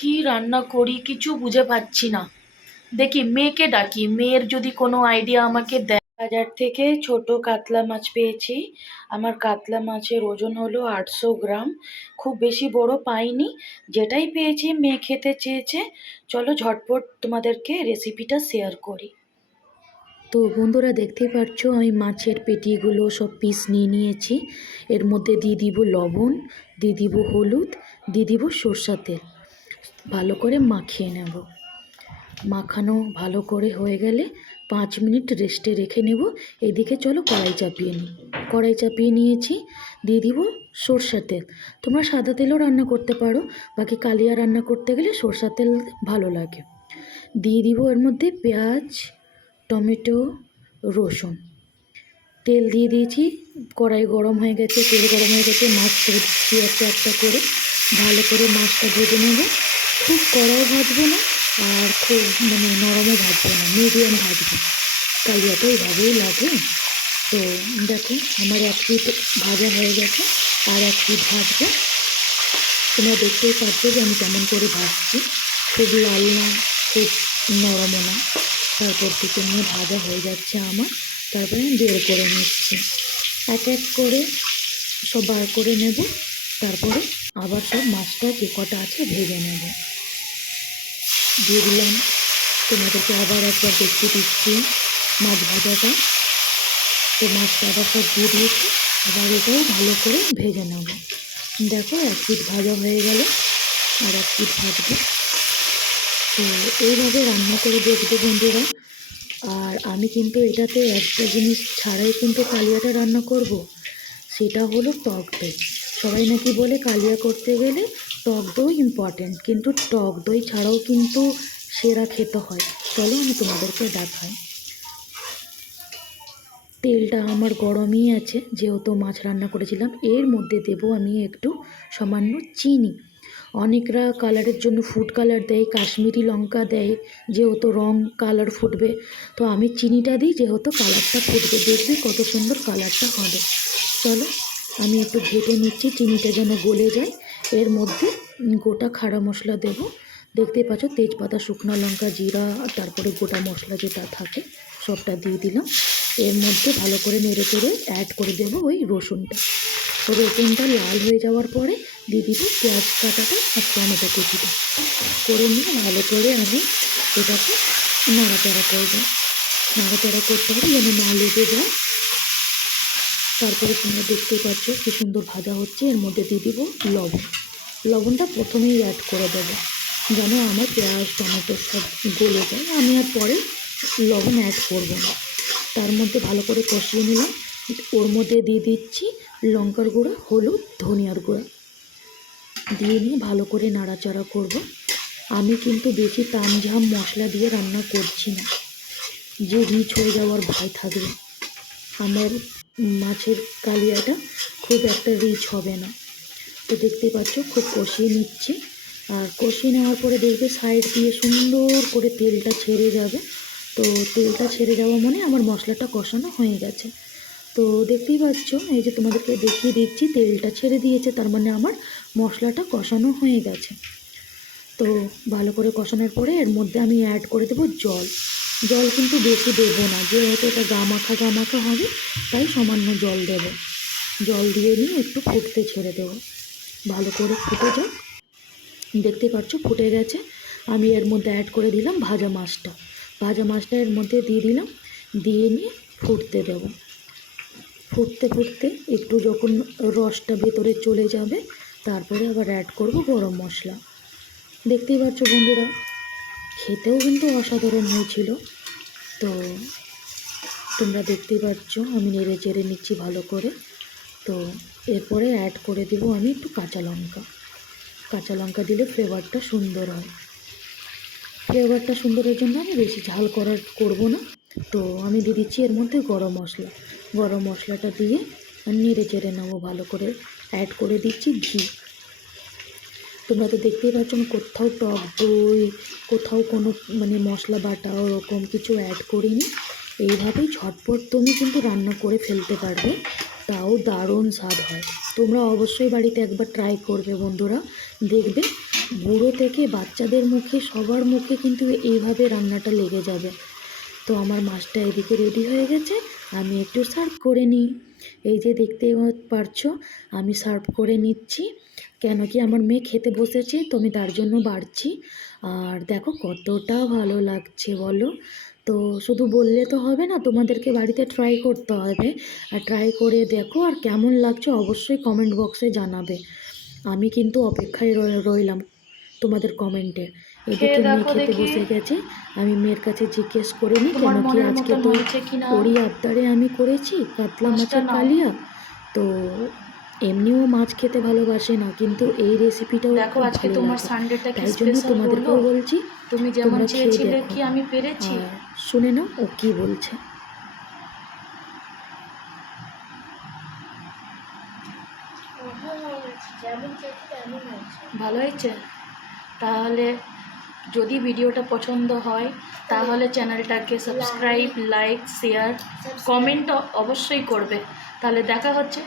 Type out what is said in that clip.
কি রান্না করি কিছু বুঝে পাচ্ছি না। দেখি মেয়েকে ডাকি, মেয়ের যদি কোনো আইডিয়া আমাকে দেয়। বাজার থেকে ছোট কাতলা মাছ পেয়েছি। আমার কাতলা মাছের ওজন হলো 800 গ্রাম। খুব বেশি বড় পাইনি। যেটাই পেয়েছি মেয়ে খেতে চেয়েছে। চলো ঝটপট তোমাদেরকে রেসিপিটা শেয়ার করি। তো বন্ধুরা দেখতেই পাচ্ছো আমি মাছের পেটিগুলো সব পিস নিয়ে নিয়েছি। এর মধ্যে দিয়ে দিব লবণ, দিয়ে দিব হলুদ, দিয়ে দিব সরষের তেল। ভালো করে মাখিয়ে নেব। মাখানো ভালো করে হয়ে গেলে 5 মিনিট রেস্টে রেখে নেব। এদিকে চলো কড়াই চাপিয়ে নিই। কড়াই চাপিয়ে নিয়েছি। দিয়ে দিব সরষের তেল। তোমরা সাদা তেলও রান্না করতে পারো, বাকি কালিয়া রান্না করতে গেলে সরষের তেল ভালো লাগে। দিয়ে দিব এর মধ্যে পেঁয়াজ, টমেটো, রসুন। তেল দিয়ে দিয়েছি। কড়াই গরম হয়ে গেছে, তেল গরম হয়ে গেছে। মাছ ছেড়ে দিচ্ছি একটা একটা করে। ভালো করে মাছটা ভেজে নেব। খুব কড়াও ভাজবো না, আর খুব নরমও ভাজবো না, মিডিয়াম ভাজবো। কালিয়াটা এইভাবেই লাগে। তো দেখো আমার এক পিঠ ভাজা হয়ে গেছে, আর এক পিঠ ভাজবো। তোমরা দেখতেই পাচ্ছ যে আমি কেমন করে ভাজছি। খুব লাল না, খুব নরমও না। তারপর থেকে নিয়ে ভাজা হয়ে যাচ্ছে আমার। তারপরে আমি বের করে নিচ্ছি। এক এক করে সব বার করে নেব। তারপরে আবার সব মাছটা যে কটা আছে ভেজে নেব। দিয়ে দিলাম। তোমাদেরকে আবার একবার দেখিয়ে দিচ্ছি মাছ ভাজাটা। তো মাছটা আবার সব দিয়ে দিয়েছি। আবার এটাও ভালো করে ভেজে নেব। দেখো এক পিঠ ভাজা হয়ে গেল, আর এক পিঠ ভাজবো। তো এইভাবে রান্না করে দেখবে বন্ধুরা। আর আমি কিন্তু এটাতে একটা জিনিস ছাড়াই কিন্তু কালিয়াটা রান্না করব। সেটা হলো টক দই। সবাই নাকি বলে কালিয়া করতে গেলে টক দই ইম্পর্ট্যান্ট, কিন্তু টক দই ছাড়াও কিন্তু সেরা খেতে হয়। চলো আমি তোমাদেরকে দেখাই। তেলটা আমার গরমই আছে, যেহেতু মাছ রান্না করেছিলাম। এর মধ্যে দেব আমি একটু সামান্য চিনি। অনেকরা কালারের জন্য ফুড কালার দেয়, কাশ্মীরি লঙ্কা দেয়, যেহেতু রং কালার ফুটবে। তো আমি চিনিটা দিই, যেহেতু কালারটা ফুটবে। দেখবি কত সুন্দর কালারটা হবে। চলো আমি একটু ঘেটে নিচ্ছি, চিনিটা যেন গলে যায়। এর মধ্যে গোটা খাড়া মশলা দেব। দেখতেই পাচ্ছ তেজপাতা, শুকনো লঙ্কা, জিরা, আর তারপরে গোটা মশলা যেটা থাকে সবটা দিয়ে দিলাম। এর মধ্যে ভালো করে নেড়ে চেড়ে অ্যাড করে দেবো ওই রসুনটা। রসুনটা লাল হয়ে যাওয়ার পরে দিয়ে দিব পেঁয়াজ কাটাটা আর টমেটো কুচিটা। করে নিয়ে ভালো করে আমি এটাকে নাড়াচাড়া করবো। নাড়াচাড়া করতে হবে যেন না লেগে যায়। তারপরে তোমরা দেখতেই পাচ্ছ কি সুন্দর ভাজা হচ্ছে। এর মধ্যে দিয়ে দিব লবণ। লবণটা প্রথমেই অ্যাড করে দেবো, যেন আমার পেঁয়াজ টমেটো সব গলে যায়। আমি আর পরে লবণ অ্যাড করব না। তার মধ্যে ভালো করে কষিয়ে নিলাম। ওর মধ্যে দিয়ে দিচ্ছি লঙ্কার গুঁড়া, হলুদ, ধনিয়ার গুঁড়া দিয়ে নিয়ে ভালো করে নাড়াচাড়া করব। আমি কিন্তু বেশি তামঝাম মশলা দিয়ে রান্না করছি না, যে রিচ হয়ে যাওয়ার ভয় থাকবে। আমার মাছের কালিয়াটা খুব একটা রিচ হবে না। তো দেখতেই পাচ্ছ খুব কষিয়ে নিচ্ছি। আর কষিয়ে নেওয়ার পরে দেখবে সাইড দিয়ে সুন্দর করে তেলটা ছেড়ে যাবে। তো তেলটা ছেড়ে যাওয়া মানে আমার মশলাটা কষানো হয়ে গেছে। তো দেখতেই পাচ্ছ, এই যে তোমাদেরকে দেখিয়ে দিচ্ছি তেলটা ছেড়ে দিয়েছে, তার মানে আমার মশলাটা কষানো হয়ে গেছে। তো ভালো করে কষানোর পরে এর মধ্যে আমি অ্যাড করে দেবো জল। জল কিন্তু বেশি দেবো না, যেহেতু এটা গামাখা গামাখা হবে, তাই সামান্য জল দেব। জল দিয়ে নিয়ে একটু ফুটতে ছেড়ে দেবো। ভালো করে ফুটে যাক। দেখতে পাচ্ছ ফুটে গেছে। আমি এর মধ্যে অ্যাড করে দিলাম ভাজা মাছটা। ভাজা মাছটা এর মধ্যে দিয়ে দিলাম। দিয়ে নিয়ে ফুটতে দেব। ফুটতে ফুটতে একটু যখন রসটা ভেতরে চলে যাবে, তারপরে আবার অ্যাড করব গরম মশলা। দেখতেই পাচ্ছ বন্ধুরা, খেতেও কিন্তু অসাধারণ হয়েছিল। তো তোমরা দেখতেই পাচ্ছ আমি নেড়ে চেড়ে নিচ্ছি ভালো করে। তো এরপরে অ্যাড করে দেব আমি একটু কাঁচা লঙ্কা। কাঁচা লঙ্কা দিলে ফ্লেভারটা সুন্দর হয়। ফ্লেভারটা সুন্দরের জন্য আমি বেশি ঝাল করব না। তো আমি দিয়ে দিচ্ছি এর মধ্যে গরম মশলা। গরম মশলাটা দিয়ে নেড়ে চেড়ে নেবো ভালো করে। অ্যাড করে দিচ্ছি ঘি। তোমরা তো দেখতেই পাচ্ছ আমি কোথাও টক দই, কোথাও কোনো মশলা বাটা ওরকম কিছু অ্যাড করিনি। এইভাবেই ঝটপট তুমি কিন্তু রান্না করে ফেলতে পারবে, তাও দারুণ স্বাদ হয়। তোমরা অবশ্যই বাড়িতে একবার ট্রাই করবে বন্ধুরা, দেখবে বুড়ো থেকে বাচ্চাদের মুখে সবার মুখে কিন্তু এইভাবে রান্নাটা লেগে যাবে। তো আমার মাছটা এদিকে রেডি হয়ে গেছে, আমি একটু সার্ভ করে নিই। এই যে দেখতেই পারছো আমি সার্ভ করে নিচ্ছি, কেন কি আমার মেয়ে খেতে বসেছে তো আমি তার জন্য বাড়ছি। আর দেখো কতটা ভালো লাগছে বলো। তো শুধু বললে তো হবে না, তোমাদেরকে বাড়িতে ট্রাই করতে হবে। আর ট্রাই করে দেখো আর কেমন লাগছে অবশ্যই কমেন্ট বক্সে জানাবে। আমি কিন্তু অপেক্ষায় রইলাম তোমাদের কমেন্টের। এদিকে মেয়ে খেতে বসে গেছে, আমি মেয়ের কাছে জিজ্ঞেস করে নিই, কেন কি আজকে তো ওরই আবদারে আমি করেছি কাতলা মাছের কালিয়া। তো এমনিও মাছ খেতে ভালোবাসে না, কিন্তু এই রেসিপিটাও খুব ভালো লাগে, তাই জন্য তোমাদেরকেও বলছি তোমরা খেয়ে দেখো। কি আমি পেরেছি, শুনে নাও ও কি বলছে। ভালো হয়েছে? তাহলে যদি ভিডিওটা পছন্দ হয় তাহলে চ্যানেলটাকে সাবস্ক্রাইব, লাইক, শেয়ার, কমেন্ট অবশ্যই করবে। তাহলে দেখা হচ্ছে